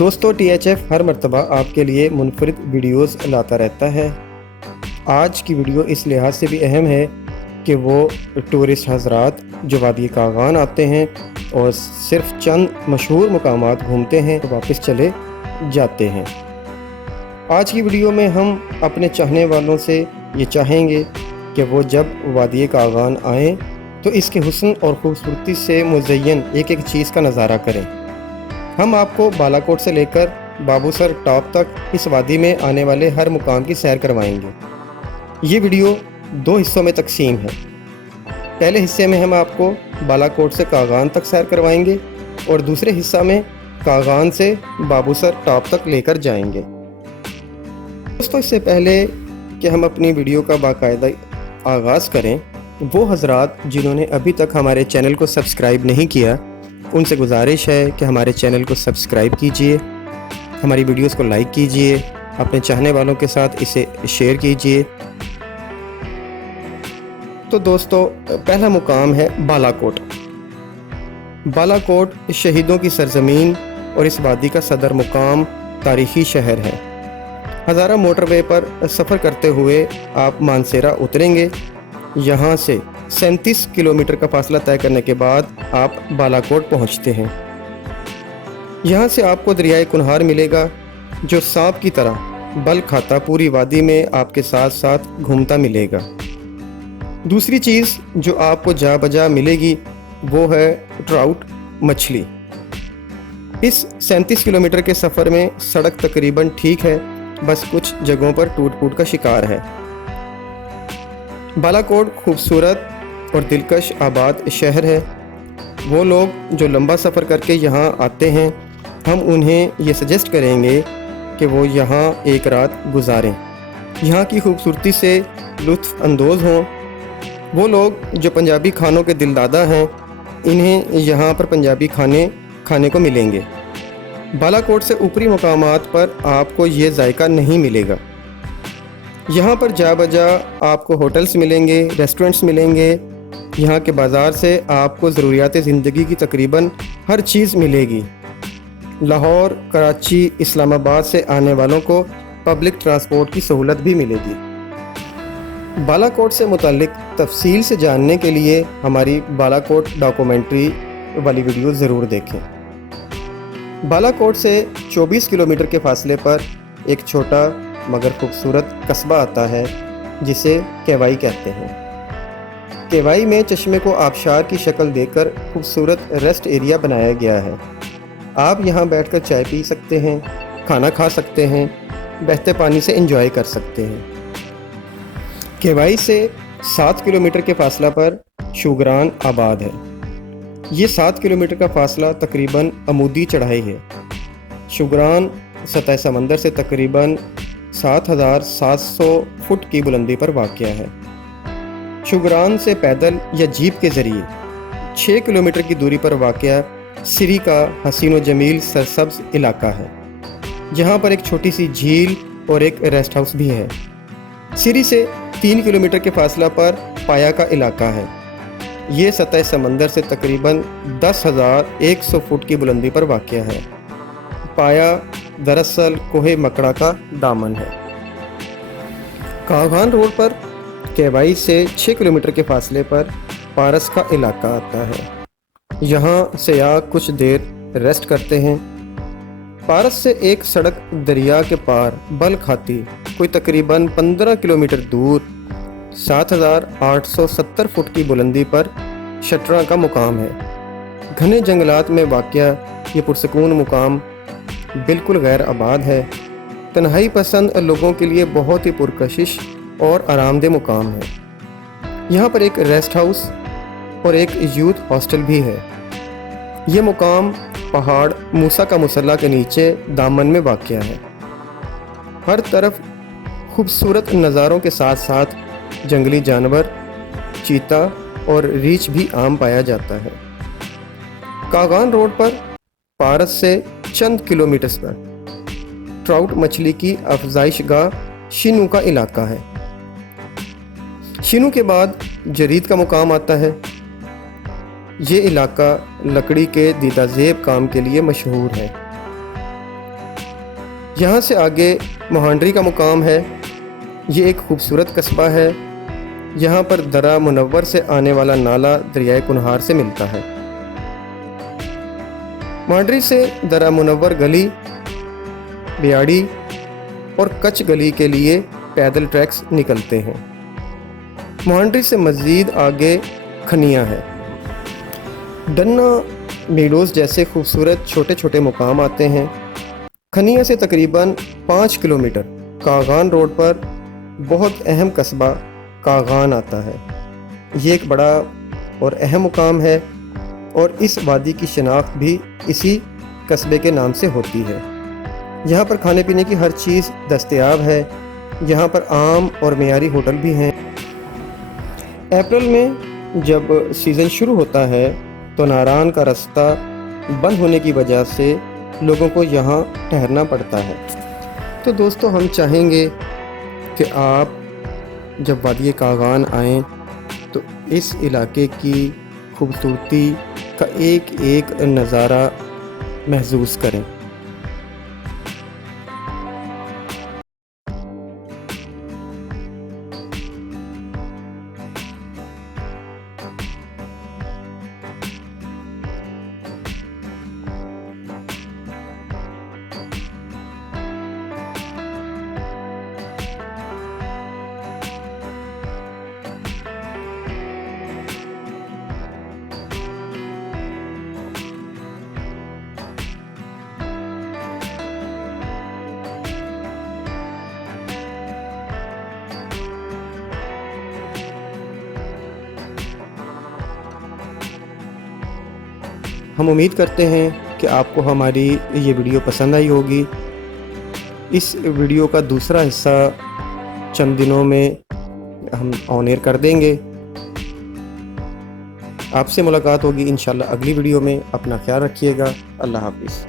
दोस्तों THF हर मर्तबा आपके लिए मुनफरिद वीडियोस लाता रहता है। आज की वीडियो इस लिहाज से भी अहम है कि वो टूरिस्ट हज़रात जो वादी कागान आते हैं और सिर्फ चंद मशहूर मकामात घूमते हैं तो वापस चले जाते हैं। आज की वीडियो में हम अपने चाहने वालों से ये चाहेंगे कि वो जब वादी कागान आएँ तो इसके हुस्न और ख़ूबसूरती से मुज़य्यन एक एक चीज़ का नज़ारा करें। हम आपको बालाकोट से लेकर बाबूसर टॉप तक इस वादी में आने वाले हर मुकाम की सैर करवाएंगे। ये वीडियो दो हिस्सों में तकसीम है। पहले हिस्से में हम आपको बालाकोट से कागान तक सैर करवाएंगे और दूसरे हिस्सा में कागान से बाबूसर टॉप तक लेकर जाएंगे। दोस्तों, इससे पहले कि हम अपनी वीडियो का बाकायदा आगाज़ करें, वो हज़रात जिन्होंने अभी तक हमारे चैनल को सब्सक्राइब नहीं किया, उनसे गुजारिश है कि हमारे चैनल को सब्सक्राइब कीजिए, हमारी वीडियोस को लाइक कीजिए, अपने चाहने वालों के साथ इसे शेयर कीजिए। तो दोस्तों, पहला मुकाम है बालाकोट। बालाकोट शहीदों की सरजमीन और इस वादी का सदर मुकाम तारीख़ी शहर है। हज़ारा मोटरवे पर सफ़र करते हुए आप मानसेरा उतरेंगे। यहाँ से 37 किलोमीटर का फासला तय करने के बाद आप बालाकोट पहुँचते हैं। यहाँ से आपको दरियाए कुनहार मिलेगा जो सांप की तरह बल खाता पूरी वादी में आपके साथ साथ घूमता मिलेगा। दूसरी चीज़ जो आपको जा बजा मिलेगी वो है ट्राउट मछली। इस 37 किलोमीटर के सफ़र में सड़क तकरीबन ठीक है, बस कुछ जगहों पर टूट फूट का शिकार है। बालाकोट खूबसूरत और दिलकश आबाद शहर है। वो लोग जो लंबा सफ़र करके यहाँ आते हैं, हम उन्हें ये सजेस्ट करेंगे कि वो यहाँ एक रात गुजारें, यहाँ की खूबसूरती से लुत्फ़ अंदोज़ हों। वो लोग जो पंजाबी खानों के दिलदादा हैं, इन्हें यहाँ पर पंजाबी खाने को मिलेंगे। बालाकोट से ऊपरी मकामात पर आपको ये जायका नहीं मिलेगा। यहाँ पर जा बजा आपको होटल्स मिलेंगे, रेस्टोरेंट्स मिलेंगे। यहाँ के बाज़ार से आपको ज़रूरियात ज़िंदगी की तकरीबन हर चीज़ मिलेगी। लाहौर, कराची, इस्लामाबाद से आने वालों को पब्लिक ट्रांसपोर्ट की सहूलत भी मिलेगी। बालाकोट से मुताल्लिक़ तफसील से जानने के लिए हमारी बालाकोट डॉक्यूमेंट्री वाली वीडियो ज़रूर देखें। बालाकोट से 24 किलोमीटर के फासले पर एक छोटा मगर खूबसूरत कस्बा आता है जिसे केवाई कहते हैं। केवाई में चश्मे को आबशार की शक्ल देकर खूबसूरत रेस्ट एरिया बनाया गया है। आप यहाँ बैठकर चाय पी सकते हैं, खाना खा सकते हैं, बहते पानी से एंजॉय कर सकते हैं। केवाई से 7 किलोमीटर के फासला पर शुगरान आबाद है। ये 7 किलोमीटर का फासला तकरीबन अमूदी चढ़ाई है। शुगरान सतह समंदर से तकरीबन 7,700 फुट की बुलंदी पर वाक़या है। शुगरान से पैदल या जीप के ज़रिए 6 किलोमीटर की दूरी पर वाक़या सिरी का हसीन व जमील सरसब्ज़ इलाका है, जहाँ पर एक छोटी सी झील और एक रेस्ट हाउस भी है। सिरी से 3 किलोमीटर के फासला पर पाया का इलाका है। ये सतह समंदर से तकरीबन 10,100 फुट की बुलंदी पर वाक़या है। पाया दरअसल कोहे मकड़ा का दामन है। कागान रोड पर केवाई से 6 किलोमीटर के फासले पर पारस का इलाका आता है। यहाँ सयाह कुछ देर रेस्ट करते हैं। पारस से एक सड़क दरिया के पार बल खाती कोई तकरीबन 15 किलोमीटर दूर 7,870 फुट की बुलंदी पर शटरा का मुकाम है। घने जंगलात में वाक़या ये पुरसकून मुकाम बिल्कुल गैर आबाद है। तन्हाई पसंद लोगों के लिए बहुत ही पुरकशिश और आरामदेह मुकाम है। यहाँ पर एक रेस्ट हाउस और एक यूथ हॉस्टल भी है। ये मुकाम पहाड़ मूसा का मुसल्ला के नीचे दामन में वाक़या है। हर तरफ खूबसूरत नज़ारों के साथ साथ जंगली जानवर, चीता और रीछ भी आम पाया जाता है। कागान रोड पर पारस से चंद किलोमीटर पर ट्राउट मछली की अफजाइश गाह शिनू का इलाका है। शिनू के बाद जरीद का मुकाम आता है। ये इलाका लकड़ी के दीदाजेब काम के लिए मशहूर है। یہاں سے آگے موہانڈری کا مقام ہے۔ یہ ایک خوبصورت قصبہ ہے۔ یہاں پر درہ منور سے آنے والا نالہ دریائے کنہار سے ملتا ہے۔ موہانڈری سے درہ منور گلی، بیاڑی اور کچ گلی کے لیے پیدل ٹریکس نکلتے ہیں۔ موہانڈری سے مزید آگے کھنیا ہے۔ ڈنہ میڈوز جیسے خوبصورت چھوٹے چھوٹے مقام آتے ہیں۔ کھنیا سے تقریباً 5 کلومیٹر کاغان روڈ پر بہت اہم قصبہ کاغان آتا ہے۔ یہ ایک بڑا اور اہم مقام ہے اور اس وادی کی شناخت بھی اسی قصبے کے نام سے ہوتی ہے۔ یہاں پر کھانے پینے کی ہر چیز دستیاب ہے۔ یہاں پر عام اور معیاری ہوٹل بھی ہیں۔ اپریل میں جب سیزن شروع ہوتا ہے تو ناران کا رستہ بند ہونے کی وجہ سے لوگوں کو یہاں ٹھہرنا پڑتا ہے۔ تو دوستو، ہم چاہیں گے کہ آپ جب وادی کاغان آئیں تو اس علاقے کی خوبصورتی کا ایک ایک نظارہ محسوس کریں۔ ہم امید کرتے ہیں کہ آپ کو ہماری یہ ویڈیو پسند آئی ہوگی۔ اس ویڈیو کا دوسرا حصہ چند دنوں میں ہم آن ایئر کر دیں گے۔ آپ سے ملاقات ہوگی انشاءاللہ اگلی ویڈیو میں۔ اپنا خیال رکھیے گا۔ اللہ حافظ۔